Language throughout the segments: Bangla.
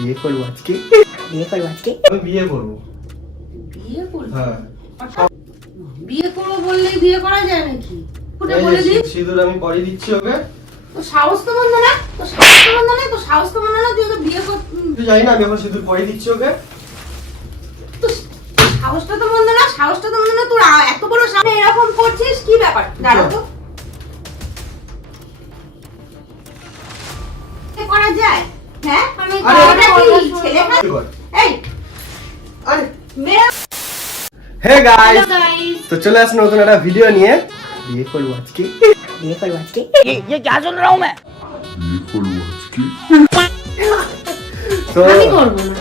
বিয়ে করব আজকে? বিয়ে করব আজকে? আমি বিয়ে করব। বিয়ে করবি? হ্যাঁ। বিয়ে করব বললেই বিয়ে করা যায় নাকি? ফুটে বলে দিস। সিঁদুর আমি পরিয়ে দিচ্ছি ওকে। তো সাহস তো মন্দ না? তো সাহস তো মন্দ না? তো সাহস তো মন্দ না? তুই ওকে বিয়ে কর তুই জানি না আমি এখন সিঁদুর পরিয়ে দিচ্ছি ওকে? তো সাহসটা তো না? সাহসটা তো মন্দ না? তোর এত বড় সামনে এরকম করছিস? কি ব্যাপার? দাঁড়া তো। হে গাইস তো চলে আসুন নতুন একটা ভিডিও নিয়ে। বিয়ে করব আজকে। বিয়ে করব আজকে? তো আমি করব না।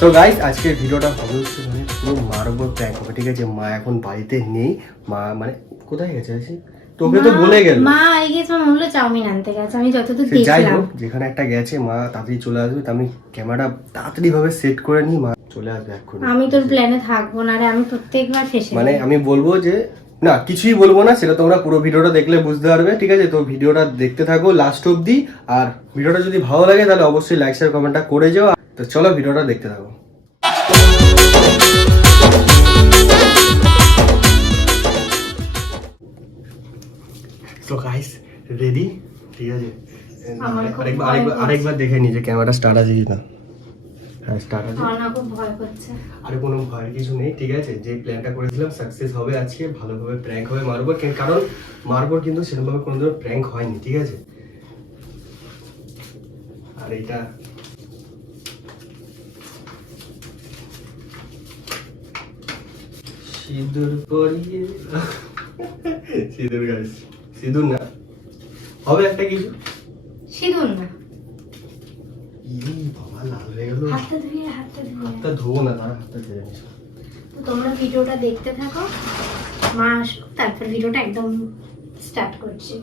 তো গাইস আজকের ভিডিওটা হবে হচ্ছে মানে পুরো মার উপর প্র্যাঙ্ক হবে ঠিক আছে? মা এখন বাড়িতে নেই। মা মানে কোথায় গেছে আছে তোকে তো বলে গেল। মা এগিয়েছে আমার হলো চাউমিন আনতে গেছে আমি যতদূর সে যাই দেখলাম। হোক যেখানে একটা গেছে মা তাড়াতাড়ি চলে আসবে তো আমি ক্যামেরাটা তাড়াতাড়ি ভাবে সেট করে নিই মা চলে আসবে এখন আমি তোর প্ল্যানে থাকব না রে আমি প্রত্যেকবার ফেসে মানে আমি বলব যে না কিছুই বলব না সেটা তোমরা পুরো ভিডিওটা দেখলে বুঝতে পারবে ঠিক আছে? তো ভিডিওটা দেখতে থাকো লাস্ট অবধি আর ভিডিওটা যদি ভালো লাগে তাহলে অবশ্যই লাইক শেয়ার কমেন্টটা করে যাও। তো চলো ভিডিওটা দেখতে থাকো। তো গাইস রেডি ঠিক আছে? আরেকবার আরেকবার দেখে নি যে ক্যামেরাটা স্টার্ট আছে কিনা। স্টার্ট আছে ভয় আর কোনো ভয়ের কিছু নেই ঠিক আছে? যে প্ল্যানটা করেছিলাম সাকসেস হবে আজকে ভালোভাবে প্র্যাঙ্ক হবে মারবো। কারণ মারবো কিন্তু সেরকমভাবে কোনো দিনও প্র্যাঙ্ক হয়নি ঠিক আছে? আর এটা সিঁদুর পরিয়ে সিঁদুর গাছ সিঁদুর না। হবে একটা কিছু? সিঁদুর না। ই বাবা লাল হয়ে গেল হাতটা ধুয়ে হাতটা ধুয়ে। হাতটা ধোবো না তার হাতটা ধুয়ে তো তোমরা ভিডিওটা দেখতে থাকো। মা আসুক তারপর ভিডিওটা একদম স্টার্ট করছি।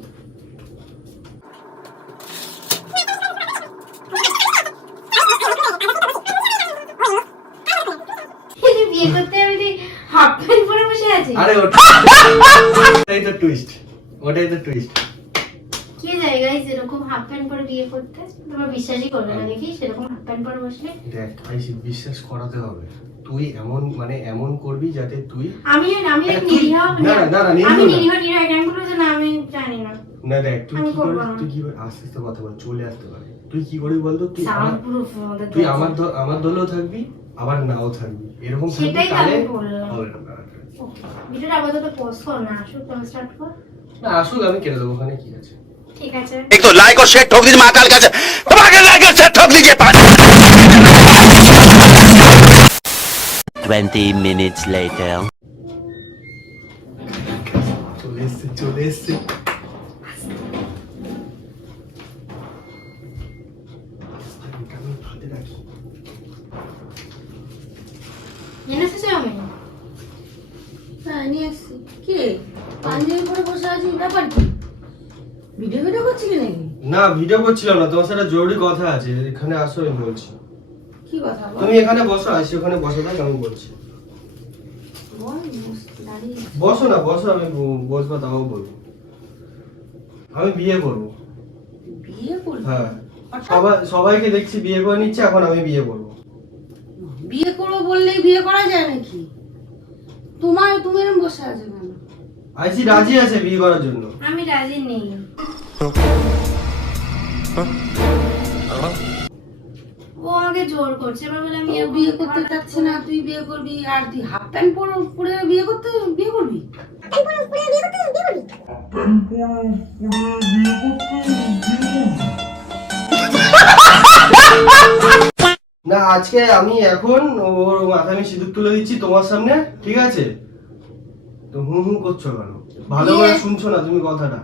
বিয়ে করতে আমি হাফ প্যান্ট পরে বসে আছি। আরে ওটা ওটাই তো টুইস্ট ওটাই তো টুইস্ট এরকম হাফ প্যান্ট পরে বিয়ে করতে তোমরা বিশ্বাসই করবে না দেখি সেরকম হাফ প্যান্ট পরে বসলে। দেখ আইসি বিশ্বাস করাতে হবে। তুই এমন মানে এমন করবি যাতে তুই আমি আমি নিরীহ না, না, না, নিরীহ আমি। নিরীহ নিরীহ এখানগুলো যে না আমি জানি না। না দেখ তুই কি করে তুই কি করে আস্তে আস্তে কথা বল চলে আসতে পারে। তুই কি করবি বলতো তুই তুই আমার আমার দলেও থাকবি আবার নাও থাকবি। এরকম সেটাই আমি বললাম। ভিডিওটা আপাতত পোস্ট কর না আসুক স্টার্ট কর। না আসুক আমি কেটে দেবো ওখানে কি আছে? एक तो लाइक और शेयर ठोक दीजिए महाकाल का तुम्हारे लाइक और शेयर ठोक दीजिए Twenty minutes later. ভিডিও করছিলাম না তোমার সাথে জরুরি কথা আছে এখানে আসো আমি বলছি। কি কথা তুমি এখানে বসো আসি ওখানে বসো থাক আমি বলছি। বল, বস, না বসো আমি বসবো তাও বলব। আমি বিয়ে করব। বিয়ে করবি? হ্যাঁ। সবাই সবাইকে দেখছি বিয়ে করে নিচ্ছে এখন আমি বিয়ে করব। বিয়ে করব বললেই বিয়ে করা যায় নাকি? তোমার তুমি এরকম বসে আছো কেন? আইসি রাজি আছে বিয়ে করার জন্য। আমি রাজি নেই। ও আমাকে জোর করছে এবার বলে আমি বিয়ে করতে চাচ্ছে না তুই বিয়ে করবি আর তুই হাফ প্যান্ট পরে পরে বিয়ে করতে বিয়ে করবি? না আজকে আমি এখন ওর মাথায় আমি সিঁদুর তুলে দিচ্ছি তোমার সামনে ঠিক আছে? তো হুম হুম করছ কেন? ভালো করে শুনছো না তুমি কথাটা।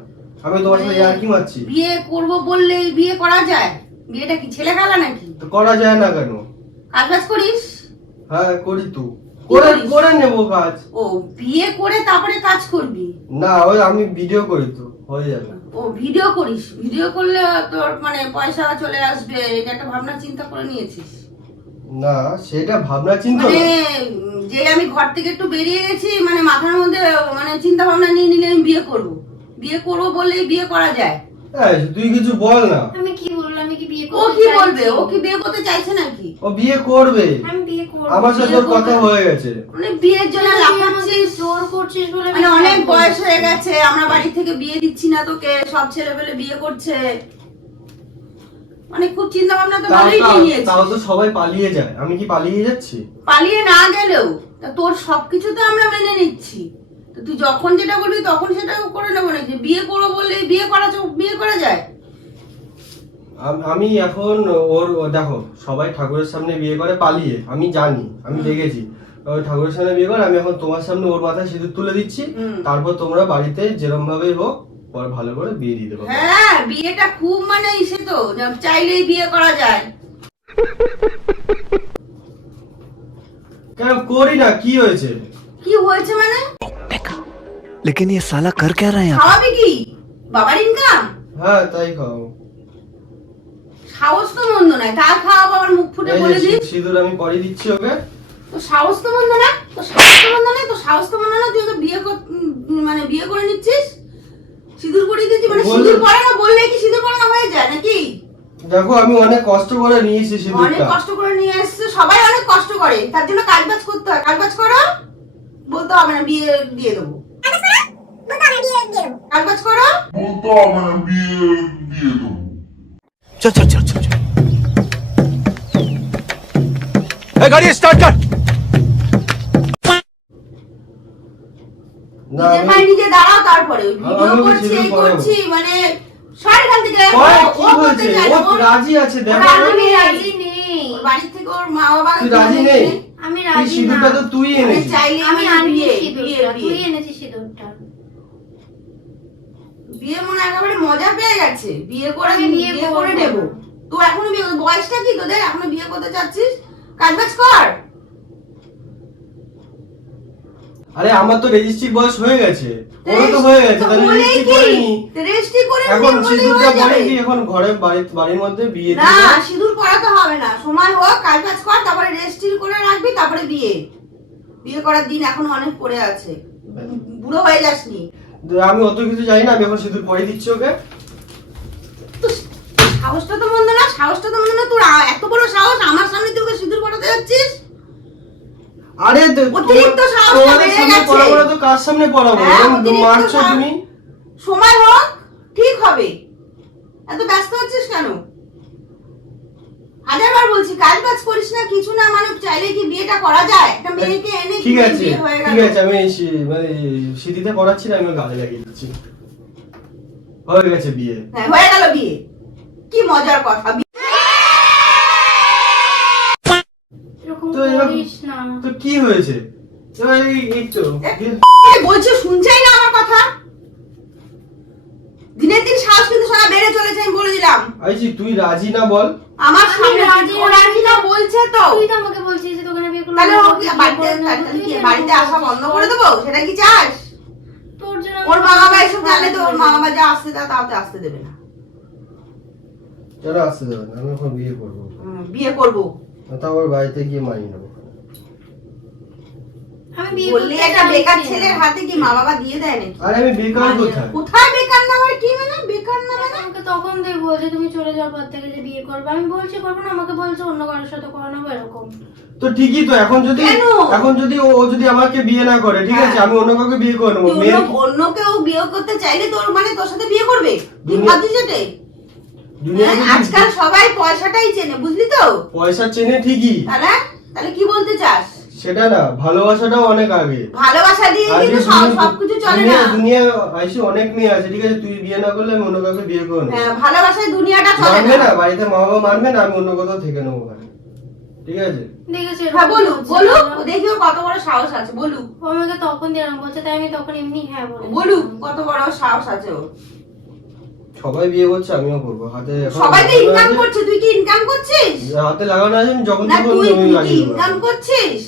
আমি তোমার সাথে আর কি মারছি বিয়ে করব বললেই বিয়ে করা যায়? বিয়েটা কি ছেলে খেলা নাকি? তো করা যায় না কেন? কাজ করিস? হ্যাঁ করি তো। করে করে নেব কাজ। ও বিয়ে করে তারপরে কাজ করবি? না ওই আমি ভিডিও করি তো হয়ে যাবে। ও ভিডিও করিস? ভিডিও করলে তোর মানে পয়সা চলে আসবে এটা একটা ভাবনা চিন্তা করে নিয়েছিস? না সেটা ভাবনা চিন্তা মানে যে আমি ঘর থেকে একটু বেরিয়ে গেছি মানে মাথার মধ্যে মানে চিন্তা ভাবনা নিয়ে নিলে আমি বিয়ে করব। বিয়ে করব বললেই বিয়ে করা যায়। তুই কিছু বল না। আমি কি বললাম? আমি কি বিয়ে ও কি বলবে? ও কি বিয়ে করতে চাইছে নাকি? ও বিয়ে করবে। আমি বিয়ে করব। আমার সাথে কথা হয়ে গেছে। মানে বিয়ের জন্য লাফাচ্ছিস? জোর করছিস বলে মানে অনেক বয়স হয়ে গেছে আমরা বাড়ি থেকে বিয়ে দিচ্ছি না তোকে সব ছেলে পেলে বিয়ে করছে। মানে খুব চিন্তা ভাবনা তো ভালোই তাও- তাও তো সবাই পালিয়ে যায়। আমি কি পালিয়ে যাচ্ছি? পালিয়ে না গেলেও তা তোর সবকিছু তো আমরা মেনে নিচ্ছি। তুই যখন যেটা বলবি তখন সেটা করে নেব নাকি? বিয়ে করব বললে বিয়ে করা বিয়ে করা যায়? আমি এখন ওর দেখো সবাই ঠাকুরের সামনে বিয়ে করে পালিয়ে আমি জানি আমি দেখেছি। ঠাকুরের সামনে বিয়ে করে আমি এখন তোমার সামনে ওর মাথায় সিঁদুর তুলে দিচ্ছি তারপর তোমরা বাড়িতে যেরম ভাবেই হোক পর ভালো করে বিয়ে দিয়ে দেবো। হ্যাঁ বিয়েটা খুব মানে ইসে তো চাইলেই বিয়ে করা যায়। কেন করি না কি হয়েছে? কি হয়েছে মানে? लेकिन ये साला कर क्या रहे हैं आप খাওয়াবি কি বাবার ইনকাম হ্যাঁ তাই খাও সাহস তো মন্দ নয় তা খাওয়া বাবার মুখ ফুটে এই যে বলে দিস সি- সিঁদুর আমি পরিয়ে দিচ্ছি ওকে তো সাহস তো মন্দ না তো সাহস তো মন্দ না তো সাহস তো মন্দ না তুই ওকে বিয়ে কর- উম, মানে বিয়ে করে নিচ্ছিস সিঁদুর পরিয়ে দিচ্ছি মানে বল- সিঁদুর পরানো বললে কি সিঁদুর পরানো হয়ে যায় নাকি দেখো আমি অনেক কষ্ট করে নিয়েছি অনেক সিঁদুরটা কষ্ট করে নিয়ে এসছে সবাই অনেক কষ্ট করে তার জন্য কাজ বাজ করতে হয় কাজ বাজ করো বলতে হবে না বিয়ে দিয়ে দেবো কাগজ চল চল চল চল গাড়ি স্টার্ট কর দাঁড়াও তারপরে করছি মানে সারাখান থেকে রাজি আছে রাজি নেই। বাড়ি থেকে ওর মা বাবা রাজি নেই। আমি রাজি না। সিঁদুরটা তো তুই এনেছিস। চাইলে আমি আনি বিয়ে বিয়ে সিঁদুরটা তুই এনেছিস সিঁদুরটা। বিয়ে মনে একেবারে মজা পেয়ে গেছে। বিয়ে করে আমি বিয়ে করে নেব। তো এখনও বিয়ে বয়সটা কি তোদের? এখনও বিয়ে করতে চাচ্ছিস? কাজ বাজ কর। আরে আমার তো রেজিস্ট্রি বয়স হয়ে গেছে। ওরও তো হয়ে গেছে তাহলে রেজিস্ট্রি? করিনি। রেজিস্ট্রি করে এখন সিঁদুরটা পরে কি এখন ঘরে বাড়ি বাড়ির মধ্যে বিয়ে না। সিঁদুর পরাতে হবে না। সময় হোক কাজ বাজ কর তারপরে রেজিস্ট্রি করে রাখবি তারপরে বিয়ে। বিয়ে করার দিন এখন অনেক পড়ে আছে। বুড়ো হয়ে যাসনি। আমি অত কিছু জানি না আমি এখন সিঁদুর পরে দিচ্ছি ওকে। তো সাহসটা তো মন্দ না সাহসটা তো মন্দ না। তোর এত বড় সাহস আমার সামনে তুই ওকে সিঁদুর পরাতে যাচ্ছিস? আরে অতিরিক্ত তোমাদের বেড়ে গেছে। পড়াবো তো কার সামনে পড়াবো? হ্যাঁ, মারছো তুমি? সময় হোক ঠিক হবে। এত ব্যস্ত হচ্ছিস কেন? হাজারবার বলছি কাজ বাজ করিস না কিছু না মানে চাইলে কি বিয়েটা করা যায়? একটা মেয়েকে এনে ঠিক আছে ঠিক আছে আমি মানে পড়াচ্ছি না আমি গালে লাগিয়ে দিচ্ছি। হয়ে গেছে বিয়ে। হ্যাঁ হয়ে গেল বিয়ে। কি মজার কথা তো কি হয়েছে? এই- এই তো। বলছে? শুনছাই না আমার কথা? দিনের দিন সাহস কিন্তু সোনা বেড়ে চলেছে আমি বলে দিলাম। আইছি তুই রাজি না বল? আমার সামনে রাজি ও রাজি না। বলছে তো। তুই তো আমাকে বলছিস যে তোকে না বিয়ে করব তাহলে ও কি বাড়িতে না, বাড়িতে আসা বন্ধ করে দেবো? সেটা কি চাস? তোর জন্য ওর মা বাবা এসব খারাপ জানলে তো ওর মা। বাবা যা আসতে তা তাও তো আসতে দেবে না। কেন আসতে দেবে না আমি এখন বিয়ে করব। বিয়ে করব। তাও আবার বাড়িতে গিয়ে মানিয়ে নেব। বললে করতে একটা বেকার ছেলের হাতে কি মা বাবা দিয়ে দেয় নাকি? আরে আমি বেকার কোথায়? কোথায় বেকার না মানে কি মানে? বেকার না মানে? আমাকে তখন থেকে বলছে তুমি চলে যাওয়ার পর থেকে যে বিয়ে করবে। আমি বলছি করব না। আমাকে বলছে অন্য কারোর সাথে করে নেব এরকম। তো ঠিকই তো এখন যদি এখন যদি ও ও যদি আমাকে বিয়ে না করে ঠিক আছে? হ্যাঁ। আমি অন্য কাউকে বিয়ে করে নেব। অন্য- কেউ বিয়ে করতে চাইলে তোর মানে তোর সাথে বিয়ে করবে? তুই ভাবছিস এটাই? দুনিয়াতে হ্যাঁ, আজকাল সবাই পয়সাটাই চেনে বুঝলি তো? পয়সা চেনে ঠিকই। তাহলে? তাহলে কি বলতে চাস? সেটা না ভালোবাসাটাও অনেক আগে। ভালোবাসা দিয়ে কিন্তু সব- সবকিছু চলে না। দুনিয়া- আইসি অনেক মেয়ে আছে ঠিক আছে? তুই বিয়ে না করলে আমি অন্য কাউকে বিয়ে করে নেব হ্যাঁ, ভালোবাসায় দুনিয়াটা চলে মানবে না। না বাড়িতে মা বাবা মানবে না আমি অন্য কোথাও থেকে নেব ওখানে ঠিক আছে? হ্যাঁ বলুক বলুক বলো। দেখি ওর কত বড় সাহস আছে বলুক। ও আমাকে তখন দিলাম বলছে তাই আমি তখন এমনি হ্যাঁ বলে বলুক কত বড় সাহস আছে সবাই বিয়ে করছে আমিও করব। হাতে সবাই তো ইনকাম করছে তুই কি ইনকাম করছিস? হাতে লাগানো আছে আমি যখন তখন ইনকাম করছিস?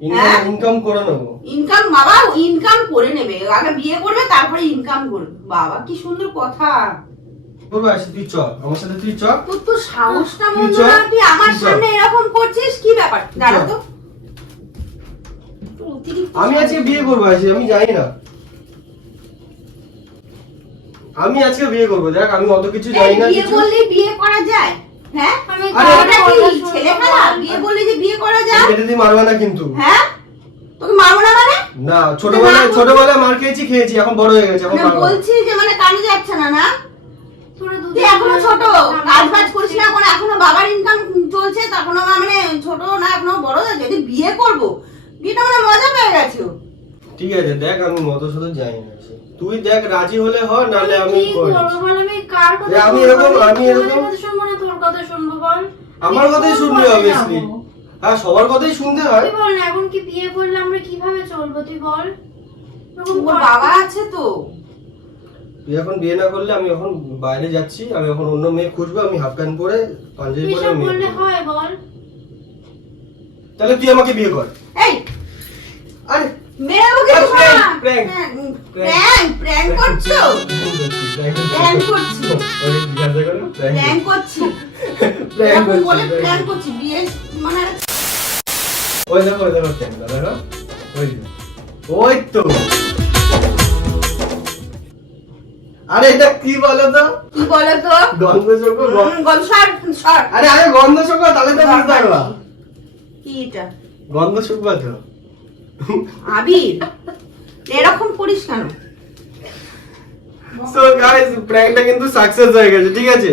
ইনকাম হ্যাঁ? করে নেব। ইনকাম বাবা ইনকাম করে নেবে। আগে বিয়ে করবে তারপরে ইনকাম করবে। বাবা কি সুন্দর কথা। তুই চ আমার সাথে তুই চ তোর তো সাহসটা মন্দ না তুই আমার সামনে এরকম করছিস কি ব্যাপার? দাঁড়া তো। আমি আজকে বিয়ে করব আসি আমি জানি না। আমি আজকে বিয়ে করব দেখ আমি অত কিছু জানি না বিয়ে করলে বিয়ে করা যায়। হ্যাঁ? আমি আরে, ওটা কি কথা শুনব ছেলে খেলা বল। বিয়ে বললে যে বিয়ে করা যায়? এটা দিয়ে মারবে না কিন্তু। হ্যাঁ? তোকে মারবো না মানে? না ছোটবেলায় ছোটবেলায় মার খেয়েছি খেয়েছি এখন বড় হয়ে গেছে এখন মারবো বলছি যে মানে কানে যাচ্ছে না না? তুই এখনও ছোট কাজ বাজ করিস না এখন এখনও বাবার ইনকাম চলছে তখনও মানে ছোট না এখনও বড় যদি বিয়ে করব বিয়েটা মানে মজা পেয়ে গেছে ঠিক আছে দেখ আমি মত শুধু জানি না তুই দেখ রাজি হলে হ নাহলে আমি? এরকম- আমি এরকম- না তোর কথা শুনব বল। আমার কথাই শুনবি অবভিয়াসলি হ্যাঁ সবার কথাই শুনতে হয়। বল না এখন কি বিয়ে করলে আমরা কীভাবে চলবো তুই বল। ওর বাবা আছে তো। তুই এখন বিয়ে না করলে আমি এখন বাইরে যাচ্ছি আমি এখন অন্য মেয়ে খুঁজবো আমি হাফ প্যান্ট পরে পাঞ্জাবি পরে আমি খুঁজবো। হয় বল। তাহলে তুই আমাকে বিয়ে কর। এই! আরে করছ? প্র্যাঙ্ক করছি। বলে প্র্যাঙ্ক করছি বিয়ে মানে ওই দেখো ওই দেখো ক্যামেরা দেখো। ওই ওই তো। আরে এটা কি বলো তো কি বলে তো গন্ধ চোখ আরে আরে গন্ধ চোখ তাহলে তো বুঝতে পারবা। কি এটা? গন্ধ শুকবা তো। আবির এরকম করিস কেন? সো গাইস প্র্যাঙ্কটা কিন্তু সাকসেস হয়ে গেছে ঠিক আছে?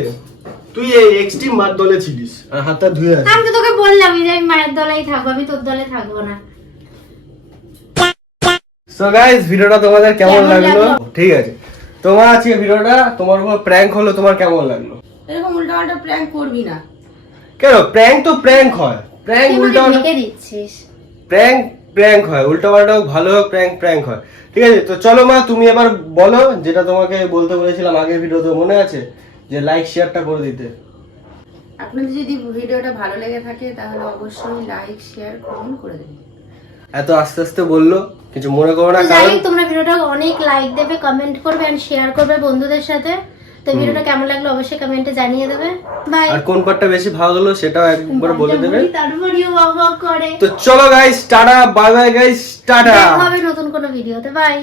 তুই এই এক্সট্রিম মার দলে ছিলিস। আর হাতটা ধুয়ে আছে আমি তো তোকে বললাম যে আমি মায়ের দলেই থাকব আমি তোর দলে থাকব না। সো গাইস ভিডিওটা তোমাদের কেমন লাগল? ঠিক আছে। তোমার আজকে ভিডিওটা তোমার উপর প্র্যাঙ্ক হলো তোমার কেমন লাগল? এরকম উল্টা পাল্টা প্র্যাঙ্ক করবি না। কেন? প্র্যাঙ্ক তো প্র্যাঙ্ক হয়। প্র্যাঙ্ক তুই উল্টা দিচ্ছিস। প্র্যাঙ্ক প্র্যাঙ্ক হয় উল্টা পাল্টা হোক ভালো হোক প্র্যাঙ্ক প্র্যাঙ্ক হয়। ঠিক আছে? তো চলো মা তুমি এবার বলো যেটা তোমাকে বলতে বলেছিলাম আগের ভিডিওতে মনে আছে যে লাইক শেয়ারটা করে দিতে। আপনাদের যদি ভিডিওটা ভালো লেগে থাকে তাহলে অবশ্যই লাইক শেয়ার কমেন্ট করে দেবেন। এত আস্তে আস্তে বলল কিছু মনে করো না কারণ তোমরা ভিডিওটা অনেক লাইক দেবে কমেন্ট করবে এন্ড শেয়ার করবে বন্ধুদের সাথে। তো ভিডিওটা কেমন লাগল অবশ্যই কমেন্টে জানিয়ে দেবে। ভাই আর কোন পার্টটা বেশি ভালো লাগল সেটাও একবার বলে দেবে। তারপরেও বাবা করে। তো চলো guys ta ta bye bye guys ta ta. দেখা হবে নতুন কোনো ভিডিওতে বাই